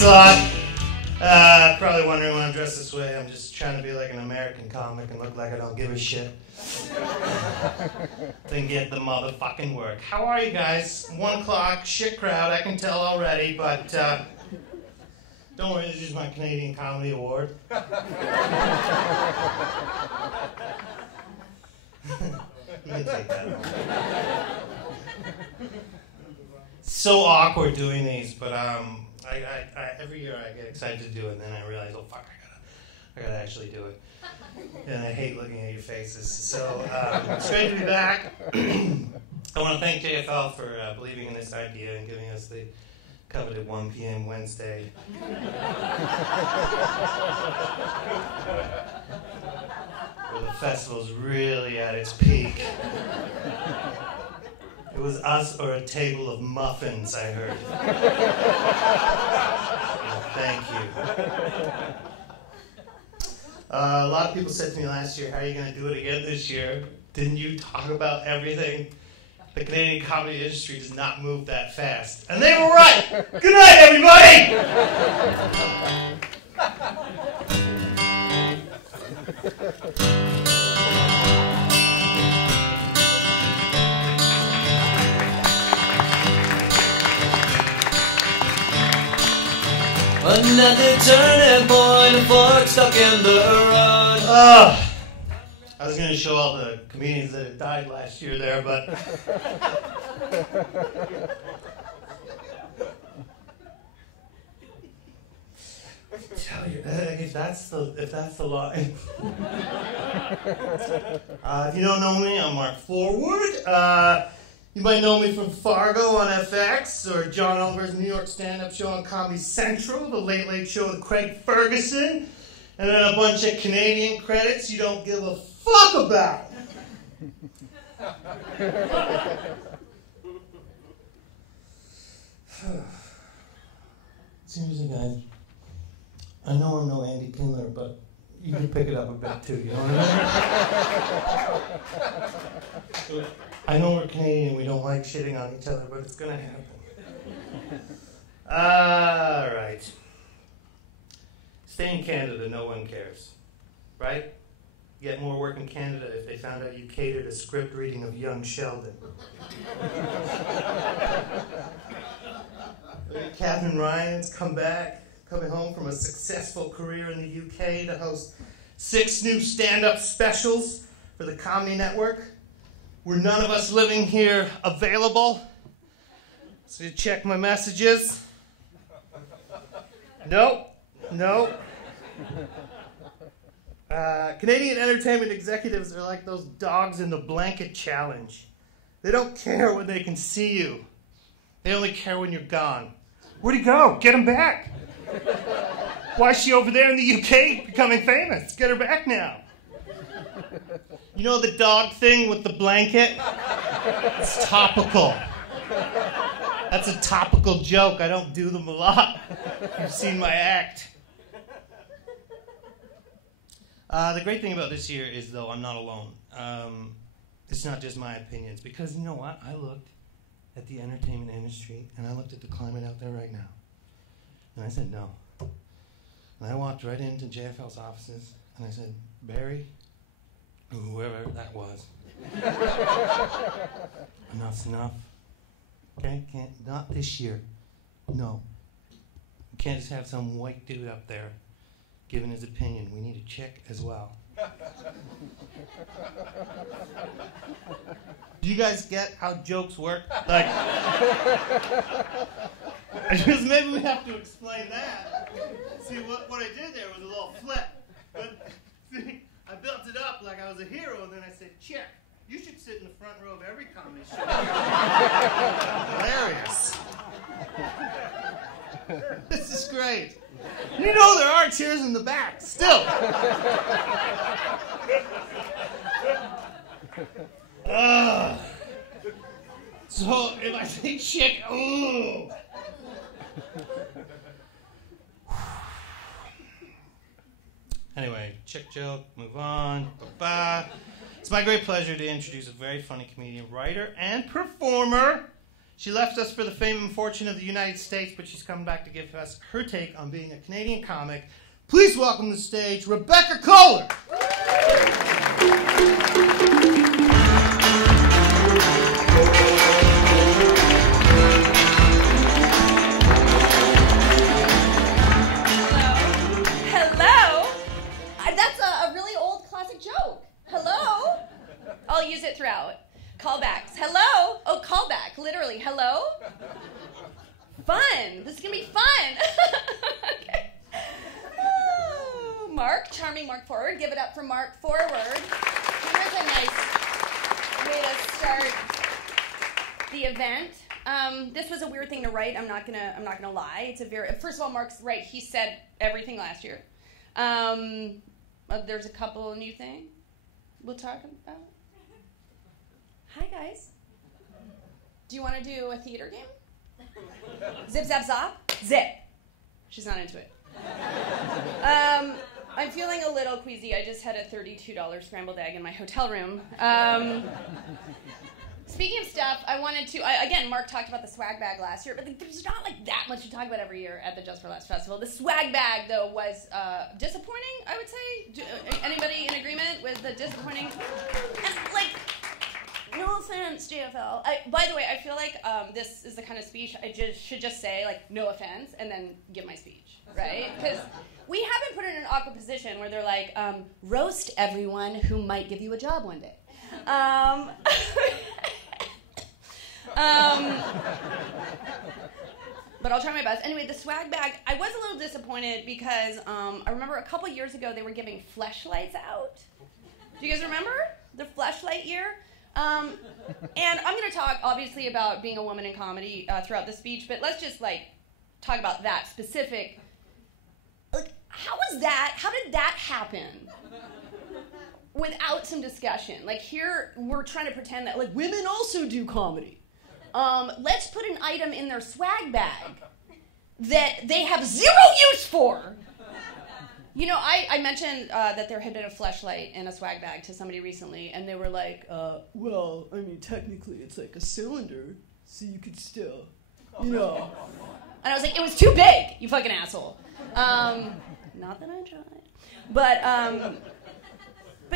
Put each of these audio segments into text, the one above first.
Thanks a lot. Probably wondering why I'm dressed this way. I'm just trying to be like an American comic and look like I don't give a shit. Then get the motherfucking work. How are you guys? 1 o'clock, shit crowd, I can tell already, but don't worry, this is my Canadian Comedy Award. You can take that. So awkward doing these, but every year I get excited to do it, and then I realize, oh fuck, I gotta actually do it. And I hate looking at your faces. So it's great to be back. I want to thank JFL for believing in this idea and giving us the coveted 1 p.m. Wednesday. Where the festival's really at its peak. It was us or a table of muffins, I heard. Thank you. A lot of people said to me last year, how are you going to do it again this year? Didn't you talk about everything? The Canadian comedy industry does not move that fast. And they were right! Good night, everybody! Another turning point, a fork stuck in the road. I was going to show all the comedians that had died last year there, but... Tell you, if that's the line. If you don't know me, I'm Mark Forward. You might know me from Fargo on FX, or John Oliver's New York stand-up show on Comedy Central, The Late Late Show with Craig Ferguson, and then a bunch of Canadian credits you don't give a fuck about. Seriously, guys, I know I'm no Andy Kindler, but you can pick it up a bit too, you know what I mean? I know we're Canadian, we don't like shitting on each other, but it's gonna happen. Alright. Stay in Canada, no one cares. Right? Get more work in Canada if they found out you catered a script reading of Young Sheldon. Catherine Ryan's coming home from a successful career in the UK to host 6 new stand-up specials for the Comedy Network. Were none of us living here available? So you check my messages. Nope. Canadian entertainment executives are like those dogs in the blanket challenge. They don't care when they can see you. They only care when you're gone. Where'd he go? Get him back. Why is she over there in the UK becoming famous? Get her back now. You know the dog thing with the blanket? It's topical. That's a topical joke. I don't do them a lot. You've seen my act. The great thing about this year is, though, I'm not alone. It's not just my opinions. Because you know what? I looked at the entertainment industry, and I looked at the climate out there right now. And I said, no. And I walked right into JFL's offices, and I said, Barry, whoever that was, enough's enough. Okay? Not this year. No. You can't just have some white dude up there giving his opinion. We need a chick as well. Do you guys get how jokes work? Like, because maybe we have to explain that. See, what I did there was a little flip. But see, I built it up like I was a hero, and then I said, chick, you should sit in the front row of every comedy show. Hilarious. This is great. You know there are chairs in the back, still. So if I say chick, ooh. Anyway, chick joke, move on. Bye-bye. It's my great pleasure to introduce a very funny comedian, writer, and performer. She left us for the fame and fortune of the United States, but she's coming back to give us her take on being a Canadian comic. Please welcome to the stage, Rebecca Kohler. I'll use it throughout. Callbacks. Hello? Oh, callback. Literally. Hello? Fun. This is going to be fun. Okay. Oh, Mark. Charming Mark Forward. Give it up for Mark Forward. Here's a nice way to start the event. This was a weird thing to write. I'm not gonna lie. It's a first of all, Mark's right. He said everything last year. There's a couple of new things we'll talk about. Hi, guys. Do you want to do a theater game? Zip, zap, zop? Zip. She's not into it. I'm feeling a little queasy. I just had a $32 scrambled egg in my hotel room. Speaking of stuff, I wanted to... again, Mark talked about the swag bag last year, but there's not like that much to talk about every year at the Just for Laughs Festival. The swag bag, though, was disappointing, I would say. Anybody in agreement with the disappointing? And, like... No offense, JFL. By the way, I feel like this is the kind of speech I should just say, like, no offense, and then give my speech, right? Because we have been put in an awkward position where they're like, roast everyone who might give you a job one day. But I'll try my best. Anyway, the swag bag, I was a little disappointed because I remember a couple years ago they were giving fleshlights out. Do you guys remember the fleshlight year? And I'm going to talk, obviously, about being a woman in comedy throughout the speech, but let's just, like, talk about that specific. Like, how did that happen without some discussion? Like, here, we're trying to pretend that, like, women also do comedy. Let's put an item in their swag bag that they have zero use for. You know, I mentioned that there had been a fleshlight in a swag bag to somebody recently, and they were like, well, I mean, technically it's like a cylinder, so you could still, you know. And I was like, it was too big, you fucking asshole. Not that I tried. But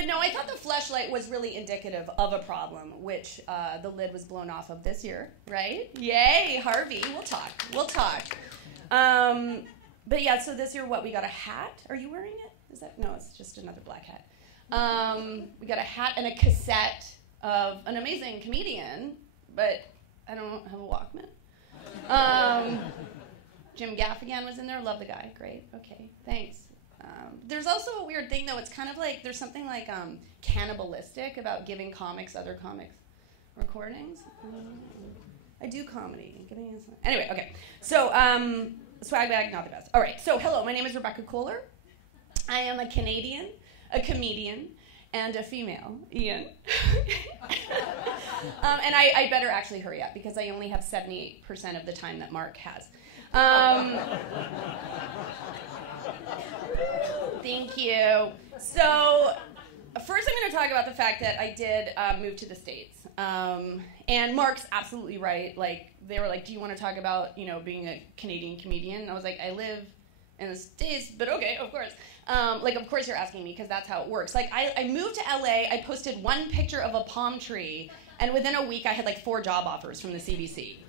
no, I thought the fleshlight was really indicative of a problem, which the lid was blown off of this year, right? Yay, Harvey, we'll talk. But yeah, so this year, we got a hat. Are you wearing it? No, it's just another black hat. We got a hat and a cassette of an amazing comedian, but I don't have a Walkman. Jim Gaffigan was in there. Love the guy. Great. Okay, thanks. There's also a weird thing, though. It's kind of like, there's something like cannibalistic about giving comics other comics recordings. I do comedy. Anyway, okay. So, swag bag, not the best. All right, so hello, my name is Rebecca Kohler. I am a Canadian, a comedian, and a female, Ian. And I better actually hurry up because I only have 78% of the time that Mark has. Thank you. So, first I'm going to talk about the fact that I did move to the States. And Mark's absolutely right. Like, they were like, do you want to talk about, you know, being a Canadian comedian? And I was like, I live in the States, but okay, of course. Like, of course you're asking me, because that's how it works. Like, I moved to LA, I posted one picture of a palm tree, and within a week I had like 4 job offers from the CBC.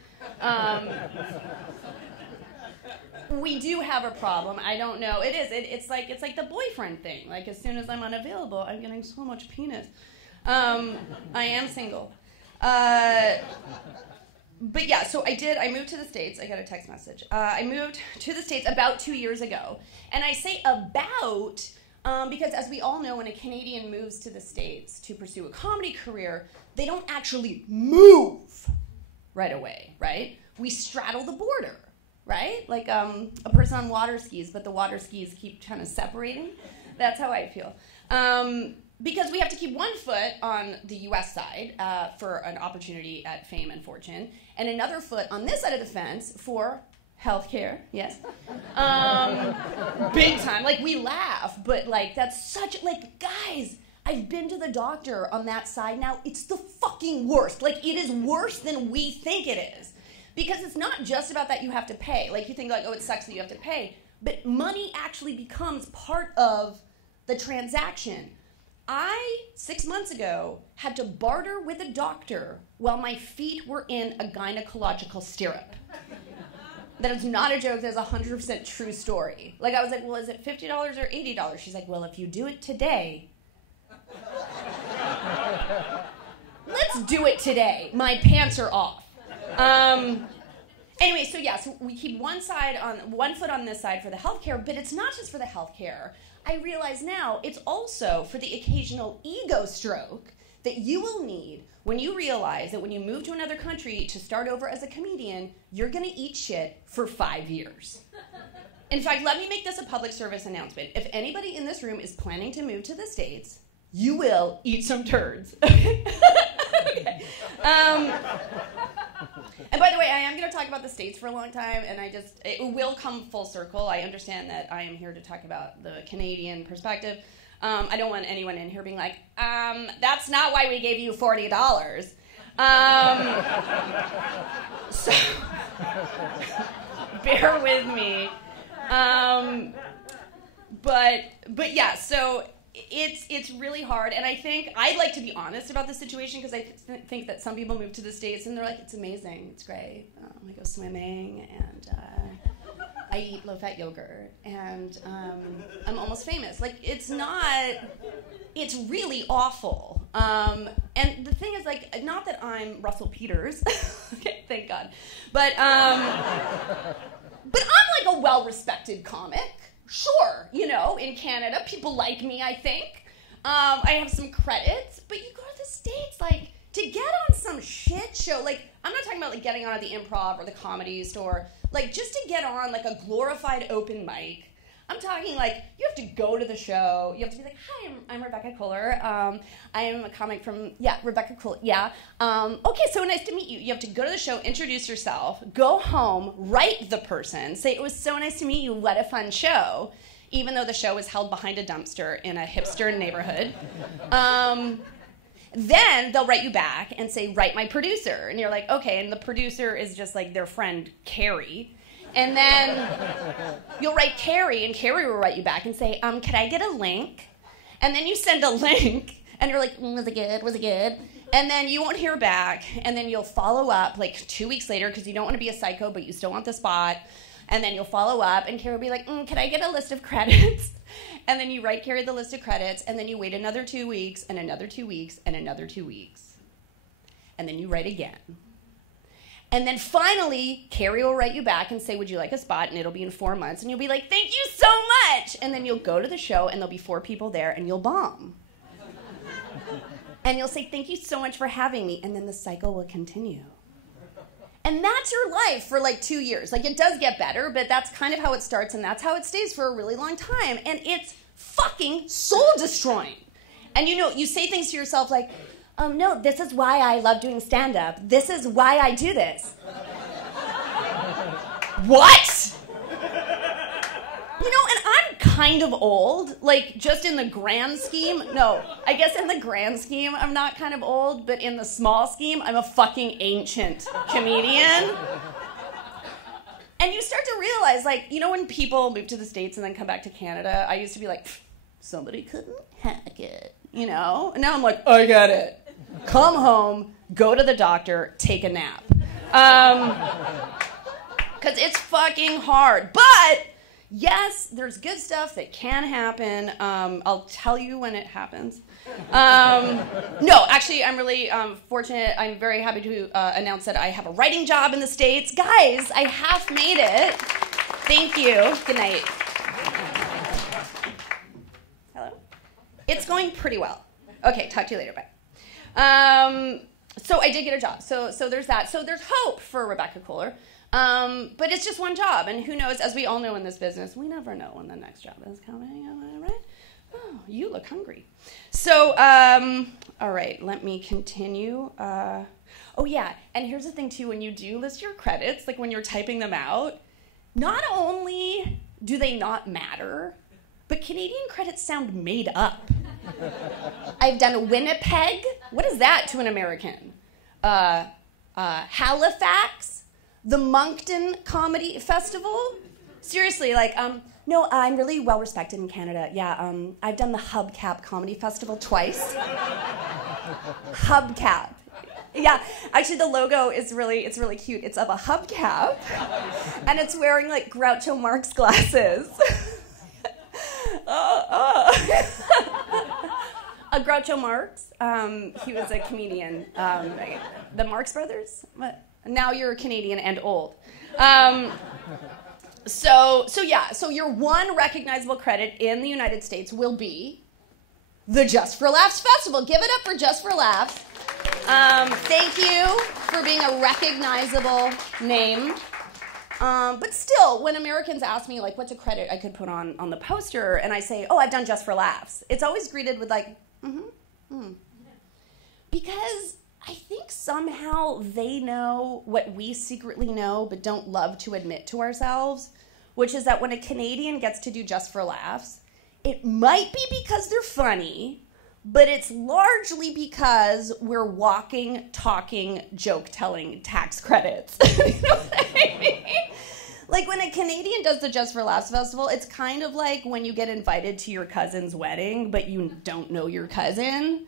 We do have a problem. I don't know. It is. It's like the boyfriend thing. Like, as soon as I'm unavailable, I'm getting so much penis. I am single. But yeah, so I moved to the States. I got a text message. I moved to the States about 2 years ago. And I say about because, as we all know, when a Canadian moves to the States to pursue a comedy career, they don't actually move right away, right? We straddle the border, right? Like a person on water skis, but the water skis keep kind of separating. That's how I feel. Because we have to keep one foot on the U.S. side for an opportunity at fame and fortune, and another foot on this side of the fence for healthcare, yes. Big time. Like, we laugh, but, like, that's such, like, guys, I've been to the doctor on that side now. It's the fucking worst. Like, it is worse than we think it is. Because it's not just about that you have to pay. Like, you think, like, oh, it sucks that you have to pay. But money actually becomes part of the transaction. I, 6 months ago, had to barter with a doctor while my feet were in a gynecological stirrup. That is not a joke. That's a 100% true story. Like, I was like, well, is it $50 or $80? She's like, well, if you do it today... Let's do it today. My pants are off. Anyway, so yeah, so we keep one foot on this side for the healthcare, but it's not just for the healthcare. I realize now it's also for the occasional ego stroke that you will need when you realize that when you move to another country to start over as a comedian, you're going to eat shit for 5 years. In fact, let me make this a public service announcement. If anybody in this room is planning to move to the States, you will eat some turds. Okay. And by the way, I am going to talk about the States for a long time, and it will come full circle. I understand that I am here to talk about the Canadian perspective. I don't want anyone in here being like, that's not why we gave you $40. So, bear with me. But yeah, so it's really hard, and I think I'd like to be honest about the situation because I think that some people move to the States and they're like, it's amazing, it's great. I go swimming and I eat low-fat yogurt and I'm almost famous. Like, it's really awful. And the thing is, like, not that I'm Russell Peters, okay, thank God, but I'm like a well-respected comic. Sure, in Canada, people like me, I think. I have some credits, but you go to the States, like, to get on some shit show, like, I'm not talking about, like, getting on at the Improv or the Comedy Store, like, just to get on, like, a glorified open mic. I'm talking, like, you have to go to the show. You have to be like, hi, I'm Rebecca Kohler. I am a comic from, Rebecca Kohler, okay, so nice to meet you. You have to go to the show, introduce yourself, go home, write the person, say, it was so nice to meet you, what a fun show, even though the show was held behind a dumpster in a hipster neighborhood. Then they'll write you back and say, write my producer. And you're like, okay, and the producer is just, like, their friend Carrie. And then you'll write Carrie, and Carrie will write you back and say, could I get a link? And then you send a link, and you're like, was it good? Was it good? And then you won't hear back, and then you'll follow up, like, 2 weeks later, because you don't want to be a psycho, but you still want the spot. And then you'll follow up, and Carrie will be like, can I get a list of credits? And then you write Carrie the list of credits, and then you wait another 2 weeks, and another 2 weeks, and another 2 weeks. And then you write again. And then finally, Carrie will write you back and say, would you like a spot? And it'll be in 4 months. And you'll be like, thank you so much. And then you'll go to the show, and there'll be 4 people there, and you'll bomb. And you'll say, thank you so much for having me. And then the cycle will continue. And that's your life for, like, 2 years. Like, it does get better, but that's kind of how it starts, and that's how it stays for a really long time. And it's fucking soul-destroying. And, you say things to yourself like, no, this is why I love doing stand-up. This is why I do this. What? And I'm kind of old, like, just in the grand scheme. No, I guess in the grand scheme, I'm not kind of old, but in the small scheme, I'm a fucking ancient comedian. And you start to realize, like, when people move to the States and then come back to Canada, I used to be like, somebody couldn't hack it, And now I'm like, I get it. Come home, go to the doctor, take a nap. Because it's fucking hard. But, yes, there's good stuff that can happen. I'll tell you when it happens. No, actually, I'm really fortunate. I'm very happy to announce that I have a writing job in the States. Guys, I half made it. Thank you. Good night. Hello? It's going pretty well. Okay, talk to you later. Bye. So I did get a job. So there's that. So there's hope for Rebecca Kohler. But it's just one job. And who knows, as we all know in this business, we never know when the next job is coming. Right? Oh, you look hungry. So, all right, let me continue. Oh, yeah, and here's the thing, too. When you do list your credits, like when you're typing them out, not only do they not matter, but Canadian credits sound made up. I've done Winnipeg. What is that to an American? Halifax, the Moncton Comedy Festival. Seriously, like, no, I'm really well respected in Canada. Yeah, I've done the Hubcap Comedy Festival twice. Hubcap. Yeah, actually the logo is it's really cute. It's of a hubcap, and it's wearing like Groucho Marx glasses. Groucho Marx, he was a comedian. The Marx Brothers? What? Now you're Canadian and old. So your one recognizable credit in the United States will be the Just for Laughs Festival. Give it up for Just for Laughs. Thank you for being a recognizable name. But still, when Americans ask me, like, what's a credit I could put on the poster, and I say, oh, I've done Just for Laughs, it's always greeted with, like, Because I think somehow they know what we secretly know but don't love to admit to ourselves, which is that when a Canadian gets to do Just for Laughs, it might be because they're funny, but it's largely because we're walking, talking, joke-telling tax credits. You know what I mean? Like, when a Canadian does the Just for Laughs Festival, it's kind of like when you get invited to your cousin's wedding, but you don't know your cousin.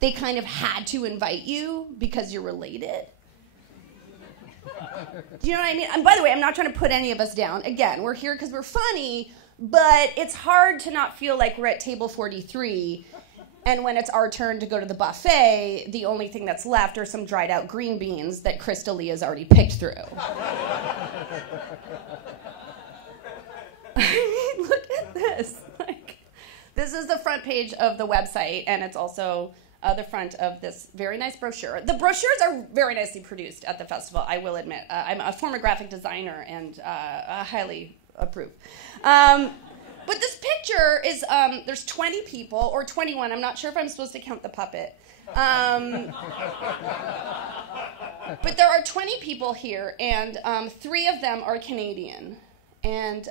They kind of had to invite you because you're related. Do you know what I mean? And by the way, I'm not trying to put any of us down. Again, we're here because we're funny, but it's hard to not feel like we're at table 43, and when it's our turn to go to the buffet, the only thing that's left are some dried out green beans that Crystal Lee has already picked through. I mean, look at this. Like, this is the front page of the website, and it's also the front of this very nice brochure. The brochures are very nicely produced at the festival, I will admit. I'm a former graphic designer and highly approve. But this picture is, there's 20 people, or 21. I'm not sure if I'm supposed to count the puppet. But there are 20 people here, and 3 of them are Canadian. And,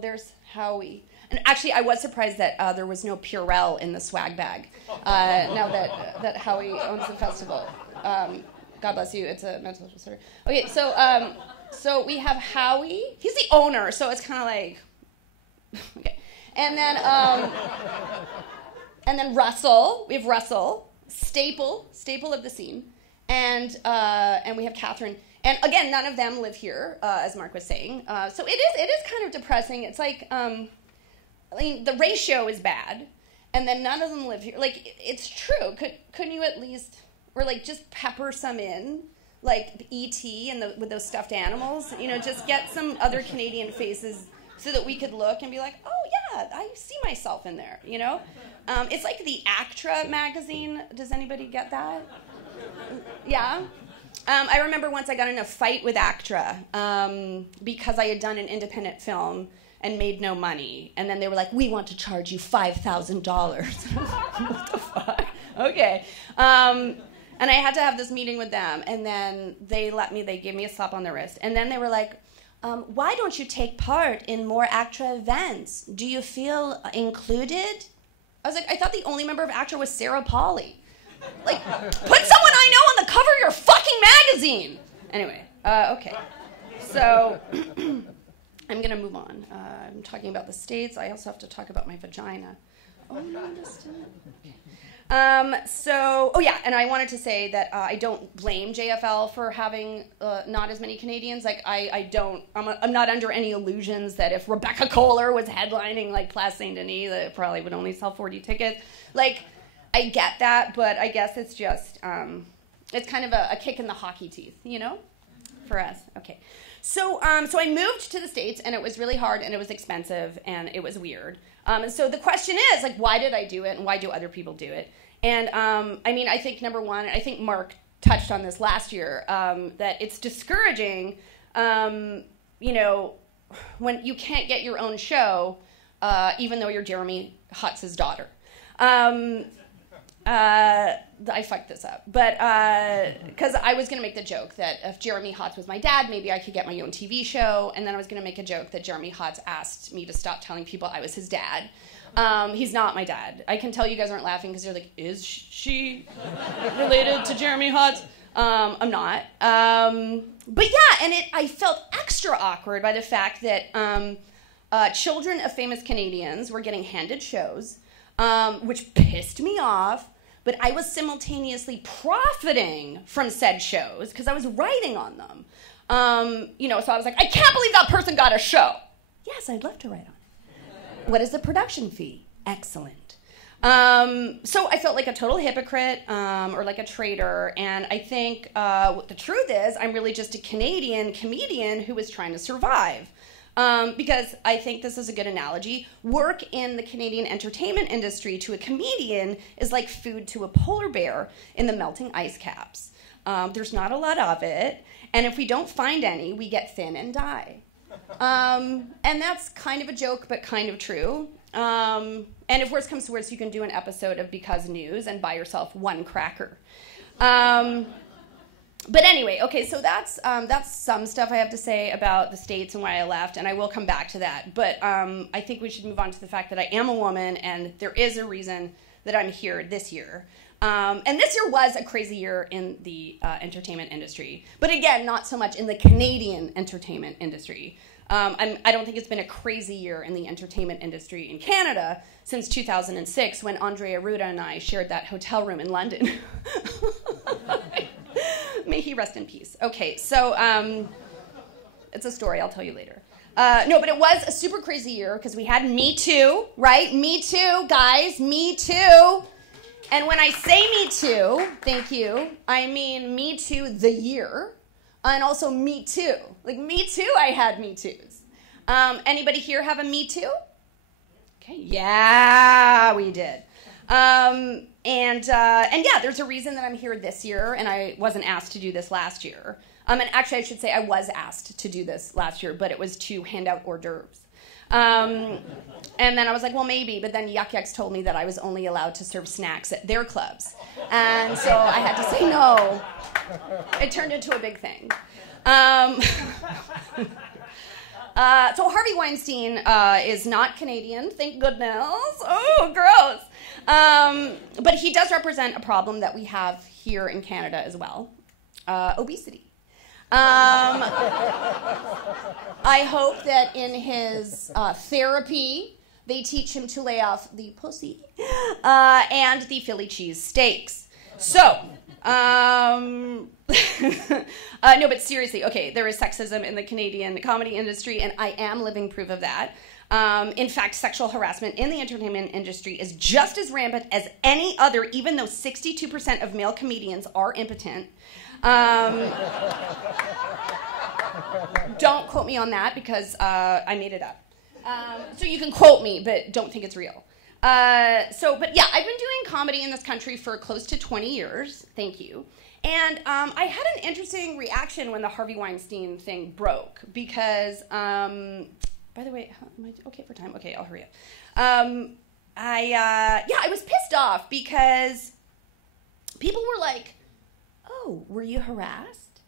there's Howie. And actually, I was surprised that there was no Purell in the swag bag, now that Howie owns the festival. God bless you, it's a mental disorder. Okay, so we have Howie. He's the owner, so it's kind of like, okay. And then Russell. We have Russell, staple of the scene, and we have Catherine. And again, none of them live here, as Mark was saying. So it is kind of depressing. It's like, I mean, the ratio is bad, and then none of them live here. Like, it's true. Couldn't you at least, or like just pepper some in, like E.T. and with those stuffed animals? You know, just get some other Canadian faces so that we could look and be like, oh yeah, I see myself in there. You know, it's like the ACTRA magazine. Does anybody get that? Yeah. I remember once I got in a fight with ACTRA because I had done an independent film and made no money. And then they were like, we want to charge you $5,000. What the fuck? Okay. And I had to have this meeting with them. And then they gave me a slap on the wrist. And then they were like, why don't you take part in more ACTRA events? Do you feel included? I was like, I thought the only member of ACTRA was Sarah Polley. Like, put someone I know on the cover of your fucking magazine. Anyway, okay. So, I'm going to move on. I'm talking about the States. I also have to talk about my vagina. Oh, no, understand. Okay. And I wanted to say that I don't blame JFL for having not as many Canadians. Like, I'm not under any illusions that if Rebecca Kohler was headlining, like, Place Saint-Denis, that probably would only sell 40 tickets. Like, I get that, but I guess it's just, it's kind of a kick in the hockey teeth, you know, for us. Okay. So I moved to the States, and it was really hard, and it was expensive, and it was weird. So the question is, like, why did I do it, and why do other people do it? And, I mean, I think, number one, I think Mark touched on this last year, that it's discouraging, you know, when you can't get your own show, even though you're Jeremy Hutz's daughter. I fucked this up, but because I was going to make the joke that if Jeremy Hotz was my dad, maybe I could get my own TV show, and then I was going to make a joke that Jeremy Hotz asked me to stop telling people I was his dad. He's not my dad. I can tell you guys aren't laughing because you're like, is she related to Jeremy Hotz? I'm not. But yeah, and I felt extra awkward by the fact that children of famous Canadians were getting handed shows, which pissed me off, but I was simultaneously profiting from said shows because I was writing on them. So I was like, I can't believe that person got a show. Yes, I'd love to write on it. What is the production fee? Excellent. So I felt like a total hypocrite or like a traitor, and I think what the truth is, I'm really just a Canadian comedian who is trying to survive. Because I think this is a good analogy. Work in the Canadian entertainment industry to a comedian is like food to a polar bear in the melting ice caps. There's not a lot of it, and if we don't find any, we get thin and die. And that's kind of a joke, but kind of true. And if worse comes to worse, you can do an episode of Because News and buy yourself one cracker. But anyway, okay, so that's some stuff I have to say about the States and why I left, and I will come back to that. But I think we should move on to the fact that I am a woman, and there is a reason that I'm here this year. And this year was a crazy year in the entertainment industry. But again, not so much in the Canadian entertainment industry. I don't think it's been a crazy year in the entertainment industry in Canada since 2006 when Andrea Ruda and I shared that hotel room in London. May he rest in peace. Okay, so it's a story I'll tell you later. No, but it was a super crazy year because we had Me Too, right? Me Too, guys, Me Too. And when I say Me Too, thank you, I mean Me Too the year, and also Me Too. Like Me Too, I had Me Toos. Anybody here have a Me Too? Okay, yeah, we did. And yeah, there's a reason that I'm here this year, and I wasn't asked to do this last year. And actually, I should say I was asked to do this last year, but it was to hand out hors d'oeuvres. And then I was like, well, maybe, but then Yuck Yucks told me that I was only allowed to serve snacks at their clubs. And so I had to say no. It turned into a big thing. So Harvey Weinstein is not Canadian, thank goodness. Oh, gross. But he does represent a problem that we have here in Canada as well, obesity. I hope that in his therapy, they teach him to lay off the pussy and the Philly cheese steaks. So, no, but seriously, okay, there is sexism in the Canadian comedy industry, and I am living proof of that. In fact, sexual harassment in the entertainment industry is just as rampant as any other, even though 62% of male comedians are impotent. Don't quote me on that because I made it up. So you can quote me, but don't think it's real. But yeah, I've been doing comedy in this country for close to 20 years. Thank you. And I had an interesting reaction when the Harvey Weinstein thing broke because, by the way, am I okay for time? Okay, I'll hurry up. I was pissed off because people were like, oh, were you harassed?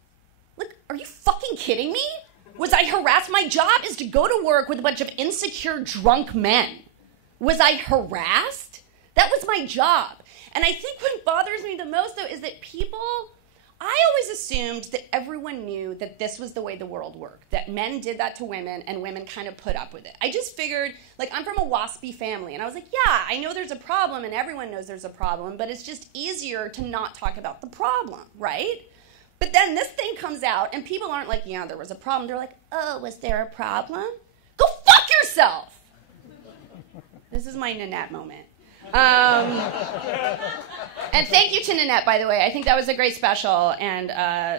Like, are you fucking kidding me? Was I harassed? My job is to go to work with a bunch of insecure, drunk men. Was I harassed? That was my job. And I think what bothers me the most, though, is that I always assumed that everyone knew that this was the way the world worked, that men did that to women and women kind of put up with it. I just figured, like, I'm from a waspy family, and I was like, yeah, I know there's a problem and everyone knows there's a problem, but it's just easier to not talk about the problem, right? But then this thing comes out, and people aren't like, yeah, there was a problem. They're like, oh, was there a problem? Go fuck yourself! This is my Nanette moment. And thank you to Nanette, by the way. I think that was a great special, and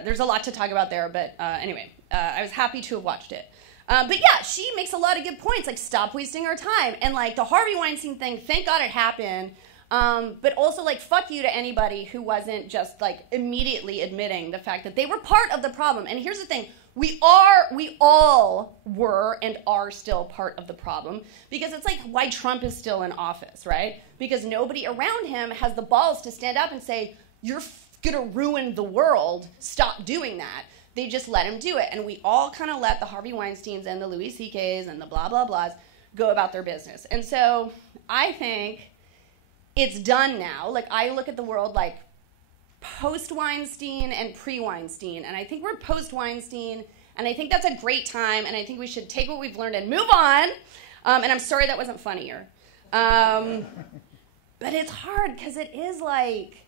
there's a lot to talk about there, but anyway, I was happy to have watched it. But yeah, she makes a lot of good points, like stop wasting our time. And like the Harvey Weinstein thing, thank God it happened. But also like fuck you to anybody who wasn't just like immediately admitting the fact that they were part of the problem. And here's the thing, we all were and are still part of the problem, because it's like why Trump is still in office, right? Because nobody around him has the balls to stand up and say, you're gonna ruin the world, stop doing that. They just let him do it. And we all kind of let the Harvey Weinsteins and the Louis C.K.'s and the blah, blah, blahs go about their business. And so I think it's done now. Like, I look at the world like, post-Weinstein and pre-Weinstein. And I think we're post-Weinstein, and I think that's a great time, and I think we should take what we've learned and move on. And I'm sorry that wasn't funnier. But it's hard because it is like,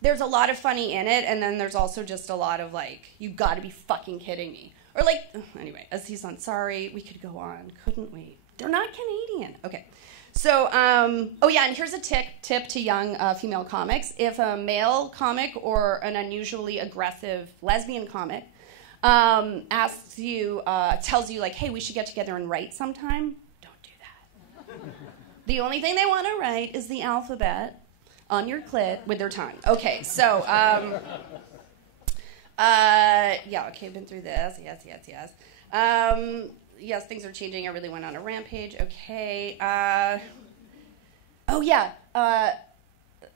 there's a lot of funny in it, and then there's also just a lot of like, you gotta be fucking kidding me. Or like, anyway, Aziz on, sorry, we could go on, couldn't we? They're not Canadian. Okay. So, oh yeah, and here's a tip to young female comics. If a male comic or an unusually aggressive lesbian comic asks you, tells you like, hey, we should get together and write sometime, don't do that. The only thing they want to write is the alphabet on your clit with their tongue. Okay, so, yeah, okay, I've been through this. Yes. Yes, things are changing. I really went on a rampage. Okay. Oh, yeah.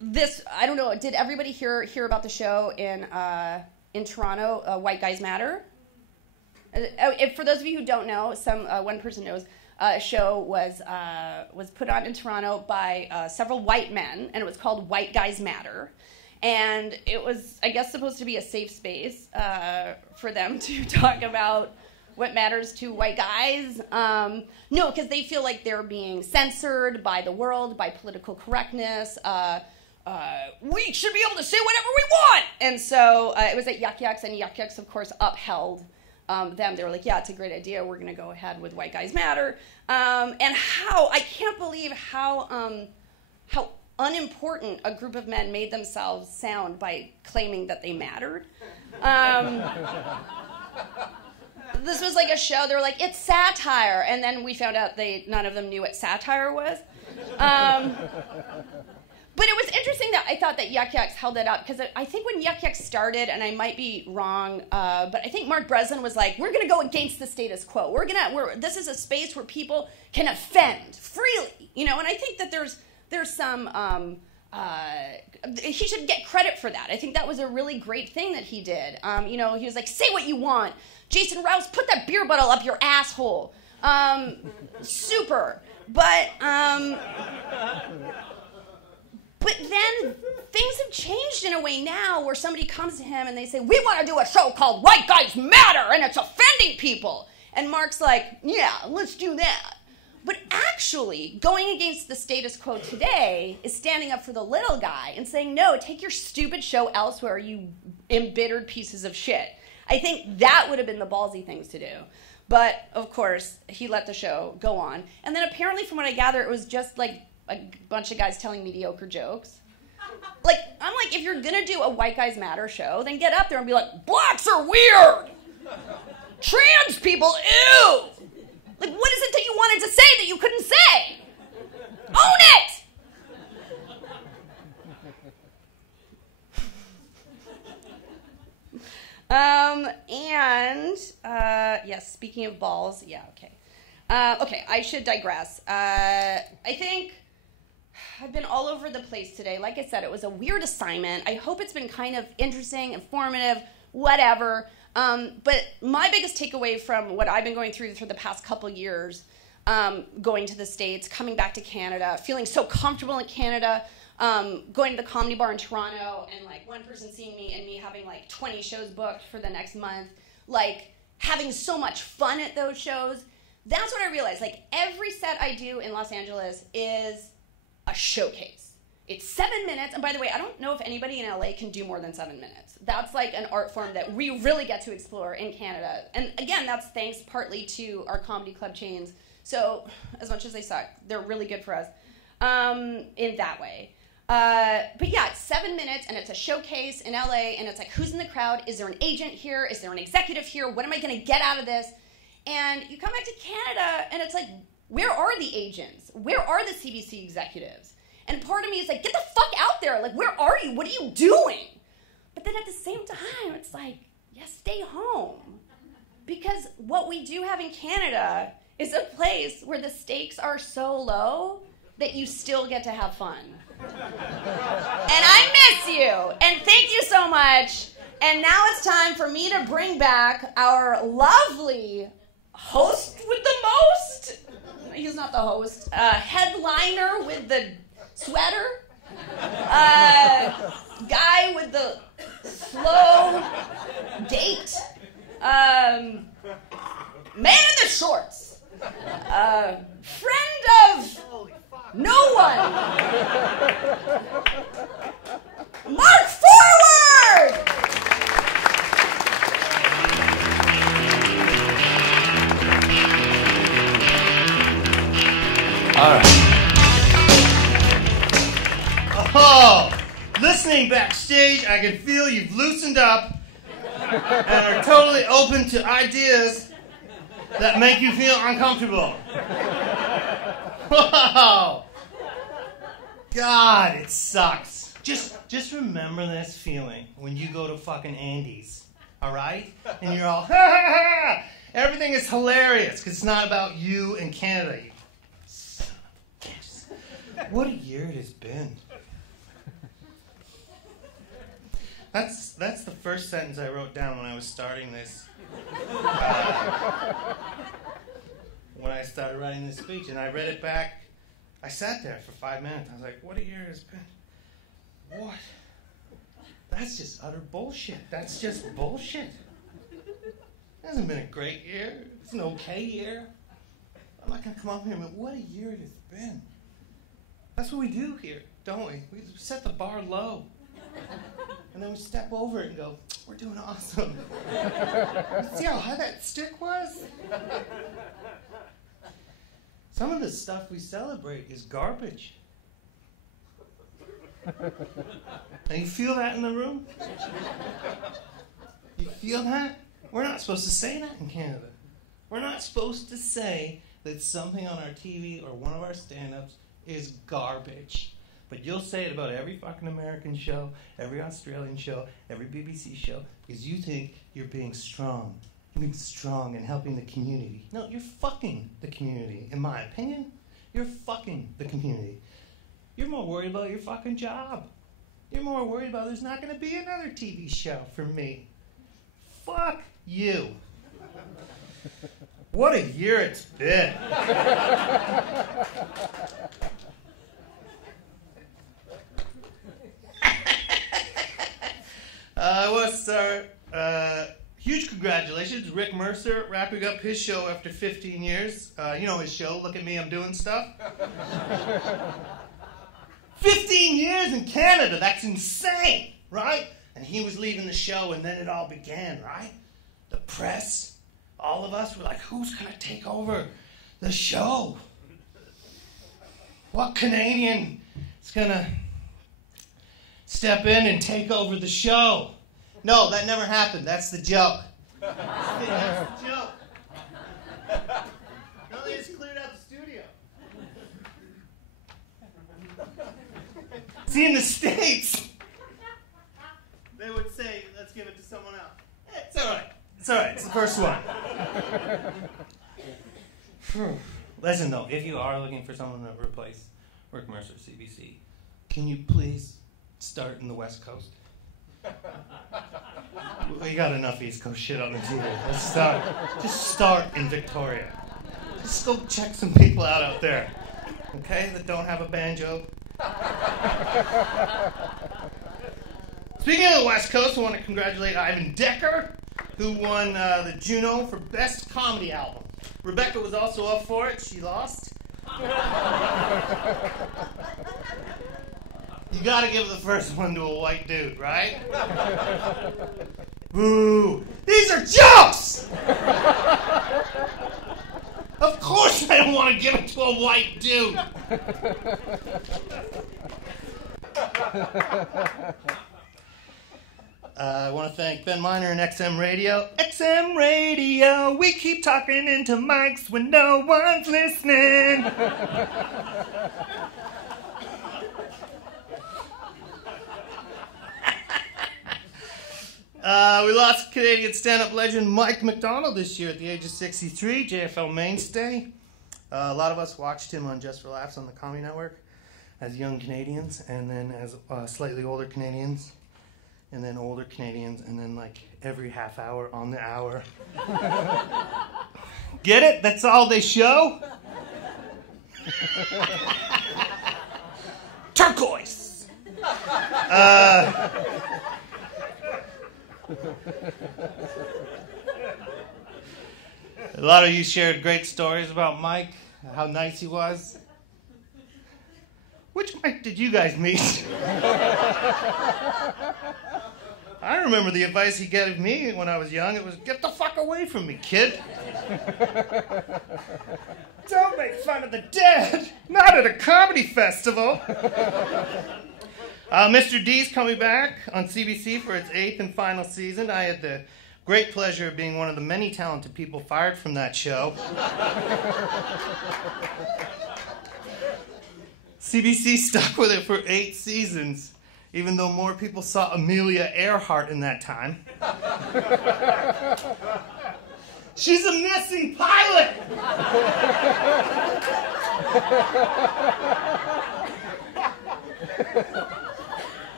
This, I don't know, did everybody hear about the show in Toronto, White Guys Matter? For those of you who don't know, one person knows, a show was put on in Toronto by several white men, and it was called White Guys Matter. And it was, I guess, supposed to be a safe space for them to talk about what matters to white guys. No, because they feel like they're being censored by the world, by political correctness. We should be able to say whatever we want. And so it was at Yuck Yucks, and Yuck Yucks, of course, upheld them. They were like, yeah, it's a great idea. We're going to go ahead with White Guys Matter. And I can't believe how unimportant a group of men made themselves sound by claiming that they mattered. This was like a show, they were like, it's satire. And then we found out none of them knew what satire was. But it was interesting that I thought that Yuck Yucks held it up, because I think when Yuck Yucks started, and I might be wrong, but I think Mark Breslin was like, we're going to go against the status quo. This is a space where people can offend freely, and I think that there's some, he should get credit for that. I think that was a really great thing that he did. He was like, say what you want. Jason Rouse, put that beer bottle up your asshole. Super. But then things have changed in a way now where somebody comes to him and they say, we want to do a show called White Guys Matter, and it's offending people. And Mark's like, yeah, let's do that. But actually, going against the status quo today is standing up for the little guy and saying, no, take your stupid show elsewhere, you embittered pieces of shit. I think that would have been the ballsy things to do. But, of course, he let the show go on. And then apparently, from what I gather, it was just like a bunch of guys telling mediocre jokes. Like, I'm like, if you're going to do a White Guys Matter show, then get up there and be like, blacks are weird! Trans people, ew! Like, what is it that you wanted to say that you couldn't say? Own it! Yes, speaking of balls, yeah, okay. Okay, I should digress. I think I've been all over the place today. Like I said, it was a weird assignment. I hope it's been kind of interesting, informative, whatever. But my biggest takeaway from what I've been going through for the past couple years, going to the States, coming back to Canada, feeling so comfortable in Canada, going to the Comedy Bar in Toronto, and like one person seeing me and me having like 20 shows booked for the next month, like having so much fun at those shows. That's what I realized. Like every set I do in Los Angeles is a showcase. It's 7 minutes. And by the way, I don't know if anybody in LA can do more than 7 minutes. That's like an art form that we really get to explore in Canada. And again, that's thanks partly to our comedy club chains. So as much as they suck, they're really good for us in that way. But yeah, it's 7 minutes and it's a showcase in LA, and it's like, who's in the crowd? Is there an agent here? Is there an executive here? What am I going to get out of this? And you come back to Canada and it's like, where are the agents? Where are the CBC executives? And part of me is like, get the fuck out there. Like, where are you? What are you doing? But then at the same time, it's like, yeah, stay home. Because what we do have in Canada is a place where the stakes are so low that you still get to have fun. And I miss you. And thank you so much. And now it's time for me to bring back our lovely host with the most. He's not the host. Headliner with the sweater. Guy with the slow gait. Man in the shorts. Friend of no one. Mark forward! All right. Oh, listening backstage, I can feel you've loosened up and are totally open to ideas that make you feel uncomfortable. Wow. God, it sucks. Just remember this feeling when you go to fucking Andy's, all right? And you're all, ha ha ha! Everything is hilarious because it's not about you and Canada. You son of a bitch. What a year it has been. That's the first sentence I wrote down when I was starting this. When I started writing this speech, and I read it back. I sat there for 5 minutes. I was like, what a year it has been. What? That's just utter bullshit. That's just bullshit. It hasn't been a great year. It's an okay year. I'm not going to come up here and go, what a year it has been. That's what we do here, don't we? We set the bar low. And then we step over it and go, we're doing awesome. See how high that stick was? Some of the stuff we celebrate is garbage. And you feel that in the room? You feel that? We're not supposed to say that in Canada. We're not supposed to say that something on our TV or one of our stand-ups is garbage. But you'll say it about every fucking American show, every Australian show, every BBC show, because you think you're being strong. You're being strong and helping the community. No, you're fucking the community, in my opinion. You're fucking the community. You're more worried about your fucking job. You're more worried about there's not going to be another TV show for me. Fuck you. What a year it's been. Huge congratulations, Rick Mercer, wrapping up his show after 15 years. You know his show, Look at Me, I'm Doing Stuff. 15 years in Canada, that's insane, right? And he was leaving the show, and then it all began, right? The press, all of us were like, who's going to take over the show? What Canadian is going to step in and take over the show? No, that never happened. That's the joke. That's the joke. No, they just cleared out the studio. See, in the States, they would say, let's give it to someone else. Hey, it's all right. It's all right. It's the first one. Listen, though, if you are looking for someone to replace Rick Mercer, CBC, can you please start in the West Coast? We got enough East Coast shit on the TV. Let's start. Just start in Victoria. Just go check some people out there, okay, that don't have a banjo. Speaking of the West Coast, I want to congratulate Ivan Decker, who won the Juno for Best Comedy Album. Rebecca was also up for it. She lost. You gotta give the first one to a white dude, right? Boo! These are jokes! Of course I don't want to give it to a white dude! I want to thank Ben Miner and XM Radio. XM Radio, we keep talking into mics when no one's listening. We lost Canadian stand-up legend Mike McDonald this year at the age of 63, JFL mainstay. A lot of us watched him on Just for Laughs on the Comedy Network as young Canadians, and then as slightly older Canadians, and then older Canadians, and then like every half hour on the hour. Get it? That's all they show? Turquoise! A lot of you shared great stories about Mike, how nice he was. Which Mike did you guys meet? I remember the advice he gave me when I was young. It was, get the fuck away from me, kid. Don't make fun of the dead. Not at a comedy festival. Mr. D's coming back on CBC for its 8th and final season. I had the great pleasure of being one of the many talented people fired from that show. CBC stuck with it for 8 seasons, even though more people saw Amelia Earhart in that time. She's a missing pilot!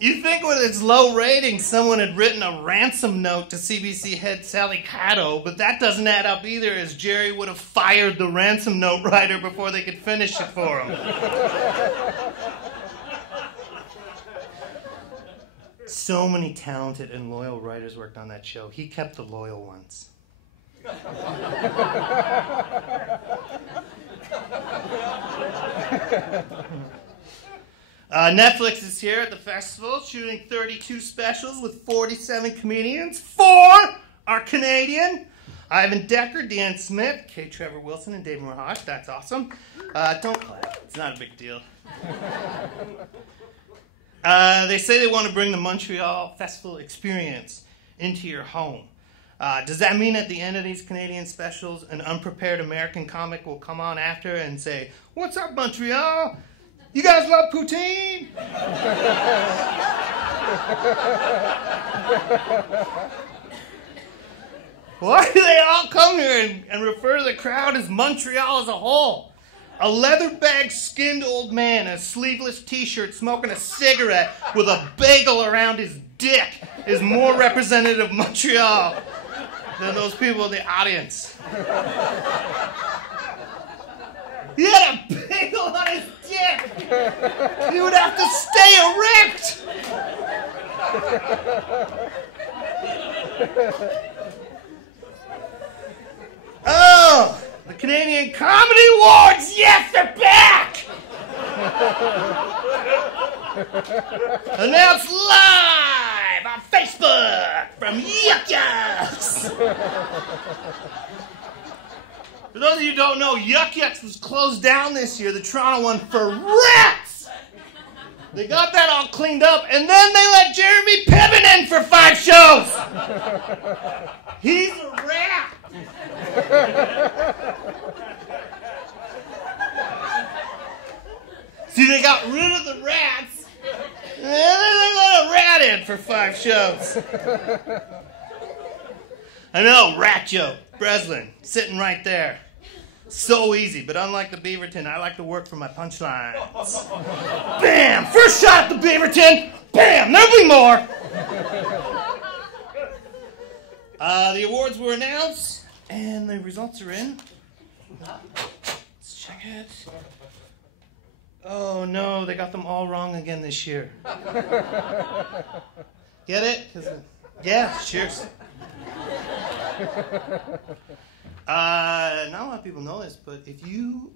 You'd think with its low rating, someone had written a ransom note to CBC head Sally Catto, but that doesn't add up either, as Jerry would have fired the ransom note writer before they could finish it for him. So many talented and loyal writers worked on that show. He kept the loyal ones. Netflix is here at the festival, shooting 32 specials with 47 comedians. 4 are Canadian. Ivan Decker, Dan Smith, K. Trevor Wilson, and Dave Marhosh. That's awesome. Don't clap. It's not a big deal. They say they want to bring the Montreal Festival experience into your home. Does that mean at the end of these Canadian specials, an unprepared American comic will come on after and say, "What's up, Montreal? You guys love poutine?" Why do they all come here and refer to the crowd as Montreal as a whole? A leather-bag skinned old man in a sleeveless t-shirt smoking a cigarette with a bagel around his dick is more representative of Montreal than those people in the audience. He had a bagel on his dick! He would have to stay erect! Oh! The Canadian Comedy Awards! Yes, they're back! Announced live on Facebook from Yuck Yucks! For those of you who don't know, Yuck Yucks was closed down this year, the Toronto one, for rats! They got that all cleaned up, and then they let Jeremy Piven in for 5 shows! He's a rat! See, they got rid of the rats, and then they let a rat in for 5 shows. I know, rat joke. Breslin, sitting right there. So easy, but unlike the Beaverton, I like to work for my punchlines. Bam! First shot at the Beaverton! Bam! There'll be more! The awards were announced, and the results are in. Let's check it. Oh no, they got them all wrong again this year. Get it? Yeah, cheers. Not a lot of people know this, but if you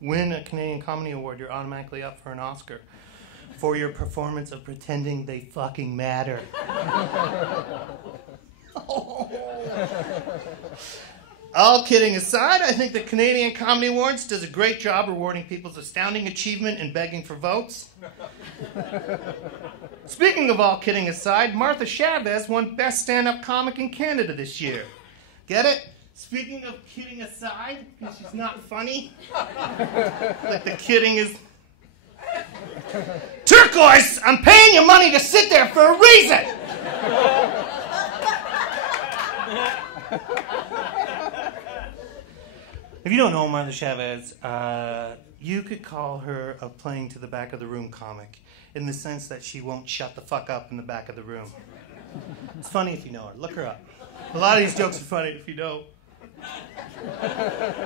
win a Canadian Comedy Award, you're automatically up for an Oscar for your performance of Pretending They Fucking Matter. All kidding aside, I think the Canadian Comedy Awards does a great job rewarding people's astounding achievement in begging for votes. Speaking of all kidding aside, Martha Chavez won Best Stand-Up Comic in Canada this year. Get it? Speaking of kidding aside, because she's not funny. Like the kidding is... Turquoise, I'm paying you money to sit there for a reason! If you don't know Martha Chavez, you could call her a playing to the back of the room comic, in the sense that she won't shut the fuck up in the back of the room. It's funny if you know her. Look her up. A lot of these jokes are funny if you know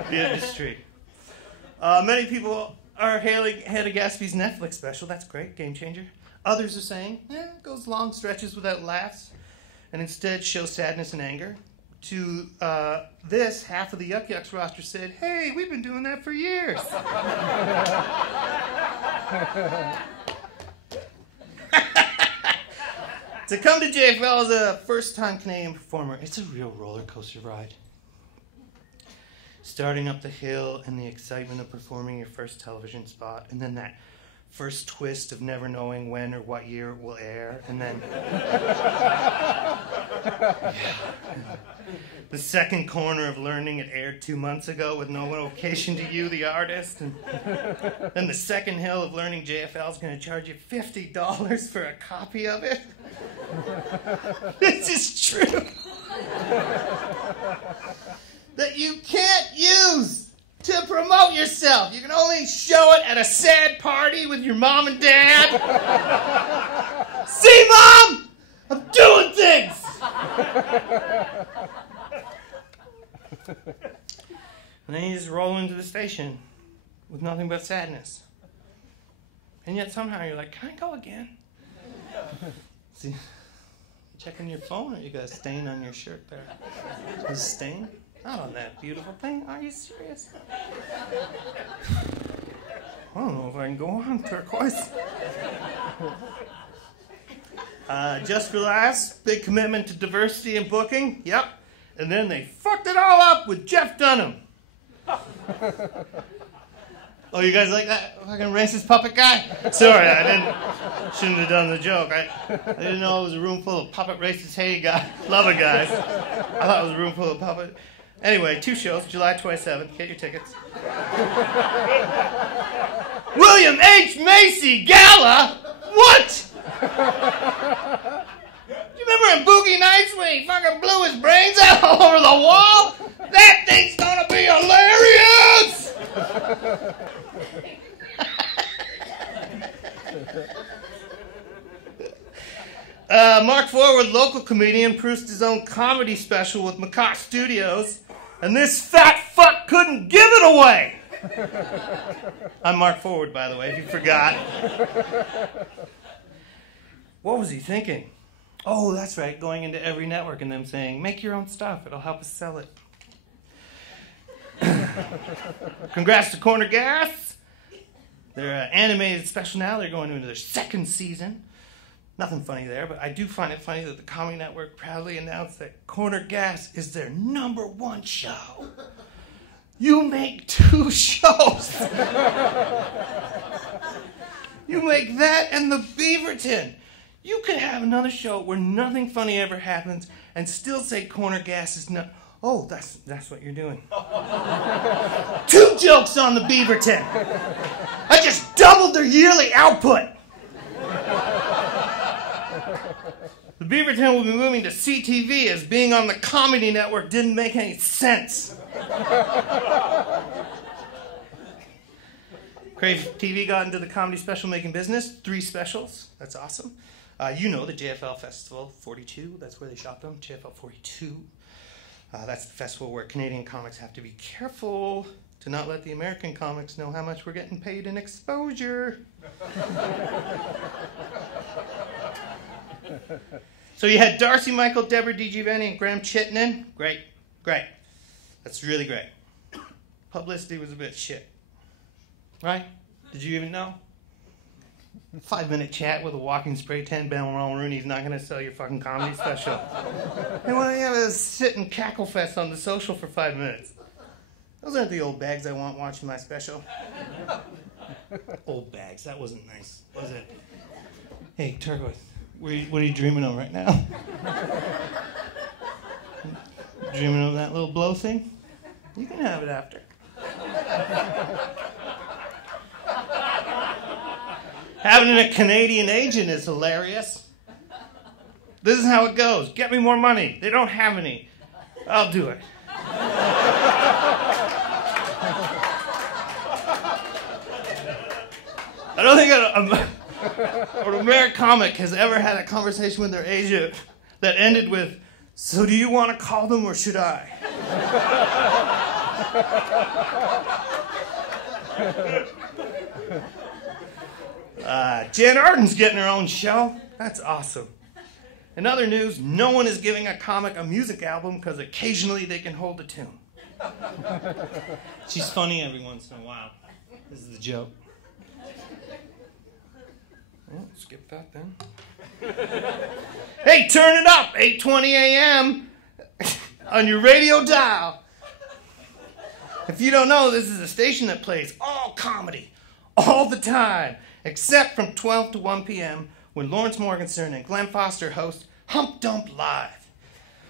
the industry. Many people are hailing ahead of Gatsby's Netflix special. That's great, game changer. Others are saying, it goes long stretches without laughs, and instead shows sadness and anger. To this, half of the Yuck Yucks roster said, hey, we've been doing that for years. To come to JFL as a first-time Canadian performer, it's a real roller coaster ride. Starting up the hill and the excitement of performing your first television spot, and then that first twist of never knowing when or what year it will air, and then the second corner of learning it aired 2 months ago with no notification to you, the artist, and then the second hill of learning JFL is going to charge you $50 for a copy of it. This is true. That you can't use to promote yourself. You can only show it at a sad party with your mom and dad. See, Mom? I'm doing things. And then you just roll into the station with nothing but sadness. And yet somehow you're like, can I go again? See, checking your phone, or you got a stain on your shirt there? A stain? Not on that beautiful thing. Are you serious? I don't know if I can go on turquoise. Just for laughs, big commitment to diversity in booking. Yep. And then they fucked it all up with Jeff Dunham. Oh, you guys like that fucking racist puppet guy? Sorry, shouldn't have done the joke. I didn't know it was a room full of puppet racist hey guy, lover guys. I thought it was a room full of puppet. Anyway, 2 shows, July 27th. Get your tickets. William H. Macy Gala? What? You remember in Boogie Nights when he fucking blew his brains out all over the wall? That thing's gonna be hilarious! Mark Forward, local comedian, produced his own comedy special with Macaw Studios, and this fat fuck couldn't give it away! I'm Mark Forward, by the way, if you forgot. What was he thinking? Oh, that's right, going into every network and them saying, make your own stuff, it'll help us sell it. Congrats to Corner Gas. Their animated special now, they're going into their 2nd season. Nothing funny there, but I do find it funny that the Comedy Network proudly announced that Corner Gas is their #1 show. You make 2 shows. You make that and the Beaverton. You could have another show where nothing funny ever happens and still say Corner Gas is not... Oh, that's what you're doing. 2 jokes on the Beaverton. I just doubled their yearly output. The Beaverton will be moving to CTV as being on the Comedy Network didn't make any sense. Crave TV got into the comedy special making business. 3 specials. That's awesome. You know the JFL Festival 42. That's where they shot them. JFL 42. That's the festival where Canadian comics have to be careful to not let the American comics know how much we're getting paid in exposure. So you had Darcy Michael, Deborah DiGiovanni, and Graham Chittenden. Great. That's really great. Publicity was a bit shit. Right? Did you even know? 5-minute chat with a walking spray tan, Ben Rooney's not going to sell your fucking comedy special. And why don't you have a sit and cackle fest on the social for 5 minutes? Those aren't the old bags I want watching my special. Old bags, that wasn't nice, was it? Hey, Turquoise, what are you dreaming of right now? Dreaming of that little blow thing? You can have it after. Having a Canadian agent is hilarious. This is how it goes. Get me more money. They don't have any. I'll do it. I don't think an American comic has ever had a conversation with their agent that ended with, so do you want to call them or should I? Jan Arden's getting her own show. That's awesome. In other news, no one is giving a comic a music album because occasionally they can hold a tune. She's funny every once in a while. This is the joke. Yeah, skip that then. Hey, turn it up, 8:20 a.m. on your radio dial. If you don't know, this is a station that plays all comedy, all the time, except from 12 to 1 p.m. when Lawrence Morgenstern and Glenn Foster host Hump Dump Live.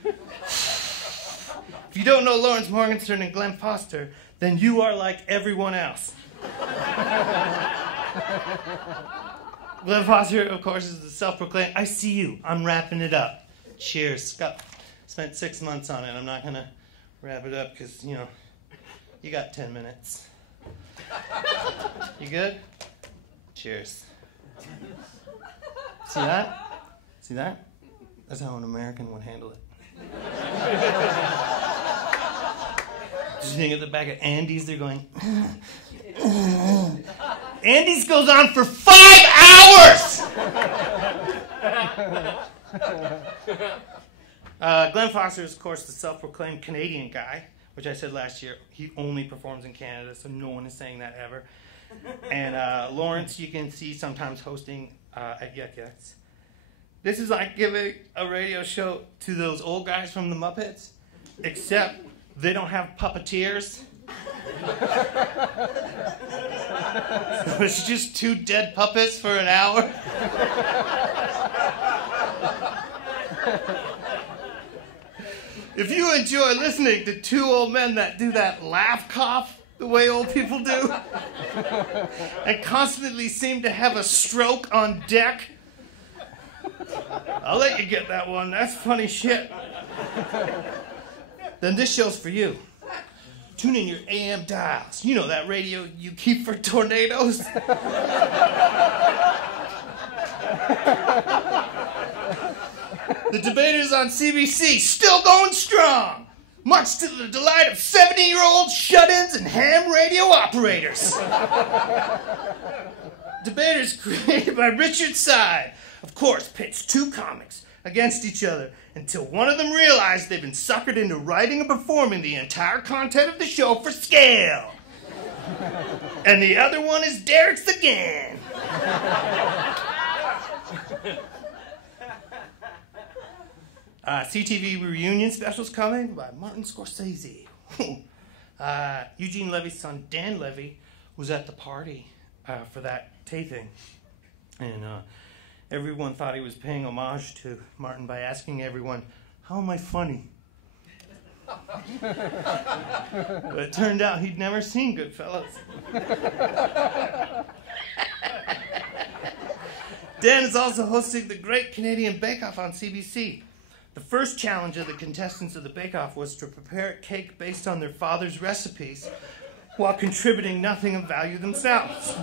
If you don't know Lawrence Morgenstern and Glenn Foster, then you are like everyone else. Glenn Foster, of course, is the self-proclaimed, I see you, I'm wrapping it up. Cheers. Spent 6 months on it. I'm not going to wrap it up because, you know, you got 10 minutes. You good? Cheers. See that? See that? That's how an American would handle it. Just think at the back of Andy's, they're going, Andy's goes on for 5 hours! Glenn Foster is, of course, the self-proclaimed Canadian guy, which I said last year. He only performs in Canada, so no one is saying that ever. And Lawrence, you can see sometimes hosting at Yuck Yucks. This is like giving a radio show to those old guys from the Muppets, except they don't have puppeteers. So it's just 2 dead puppets for an hour. If you enjoy listening to 2 old men that do that laugh cough the way old people do, and constantly seem to have a stroke on deck, I'll let you get that one. That's funny shit. Then this show's for you. Tune in your AM dials. You know that radio you keep for tornadoes? The debaters on CBC still going strong, much to the delight of 70-year-old shut-ins and ham radio operators. Debaters created by Richard Side, of course, pitched 2 comics against each other until one of them realized they'd been suckered into writing and performing the entire content of the show for scale. And the other one is Derek's again. CTV reunion specials coming by Martin Scorsese. Eugene Levy's son, Dan Levy, was at the party for that taping. And everyone thought he was paying homage to Martin by asking everyone, how am I funny? But it turned out he'd never seen Goodfellas. Dan is also hosting the Great Canadian Bake Off on CBC. The first challenge of the contestants of the Bake Off was to prepare a cake based on their father's recipes while contributing nothing of value themselves.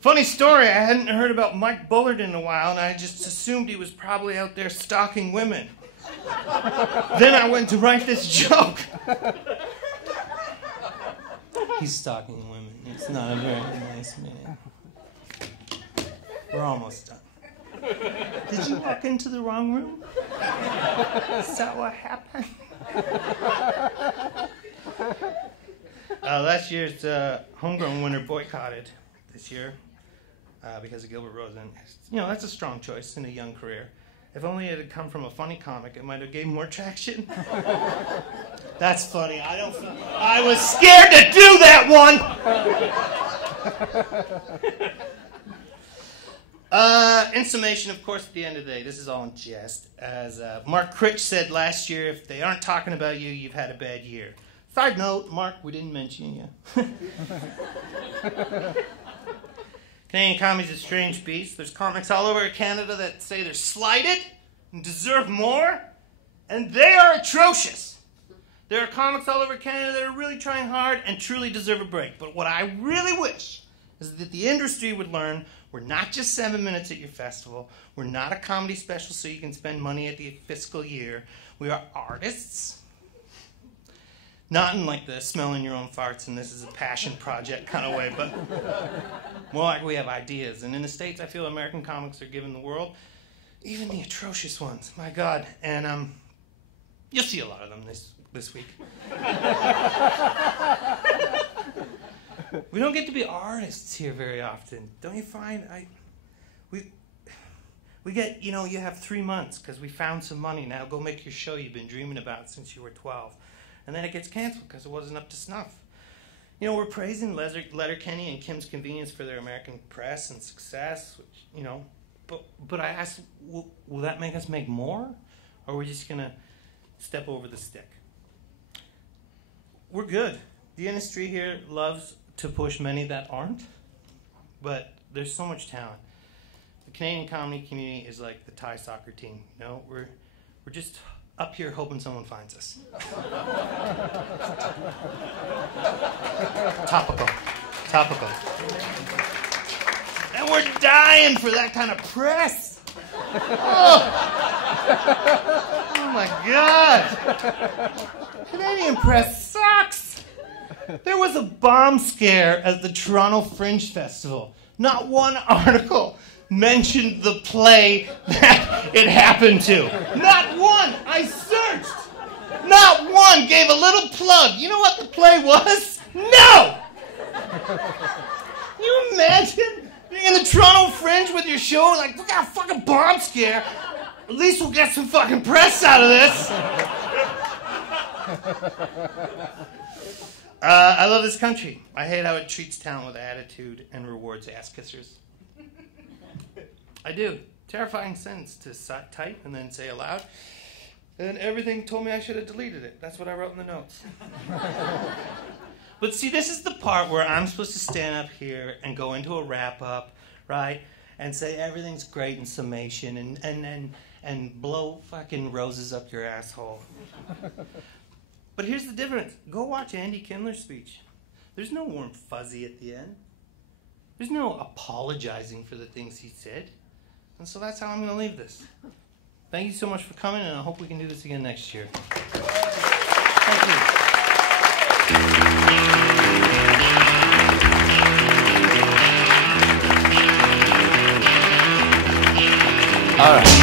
Funny story, I hadn't heard about Mike Bullard in a while, and I just assumed he was probably out there stalking women. Then I went to write this joke. He's stalking women. It's not a very nice man. We're almost done. Did you walk into the wrong room? Is that what happened? Last year's homegrown winner boycotted this year because of Gilbert Rosen. You know, that's a strong choice in a young career. If only it had come from a funny comic, it might have gained more traction. That's funny. I was scared to do that one! In summation, of course, at the end of the day, this is all in jest. As Mark Critch said last year, if they aren't talking about you, you've had a bad year. Side note, Mark, we didn't mention you. Canadian comedy's a strange beast. There's comics all over Canada that say they're slighted and deserve more, and they are atrocious. There are comics all over Canada that are really trying hard and truly deserve a break. But what I really wish is that the industry would learn we're not just 7 minutes at your festival. We're not a comedy special so you can spend money at the fiscal year. We are artists. Not in like the smelling your own farts and this is a passion project kind of way, but more like we have ideas. And in the States, I feel American comics are giving the world, even the atrocious ones. My God. And you'll see a lot of them this week. We don't get to be artists here very often. Don't you find? We get, you have 3 months because we found some money. Now go make your show you've been dreaming about since you were 12. And then it gets canceled because it wasn't up to snuff. We're praising Letterkenny and Kim's Convenience for their American press and success, which, but I ask, will that make us make more? Or are we just going to step over the stick? We're good. The industry here loves to push many that aren't, but there's so much talent. The Canadian comedy community is like the Thai soccer team. We're just up here hoping someone finds us. Topical. And we're dying for that kind of press. Oh my God. Canadian press sucks. There was a bomb scare at the Toronto Fringe Festival. Not one article mentioned the play that it happened to. Not one. I searched. Not one gave a little plug. You know what the play was? No! Can you imagine being in the Toronto Fringe with your show like, we got a fucking bomb scare. At least we'll get some fucking press out of this. I love this country. I hate how it treats talent with attitude and rewards ass kissers. I do. Terrifying sentence to type and then say aloud. And everything told me I should have deleted it. That's what I wrote in the notes. But see, this is the part where I'm supposed to stand up here and go into a wrap-up, right? And say everything's great in summation and blow fucking roses up your asshole. But here's the difference. Go watch Andy Kindler's speech. There's no warm fuzzy at the end. There's no apologizing for the things he said. And so that's how I'm going to leave this. Thank you so much for coming, and I hope we can do this again next year. Thank you. All right.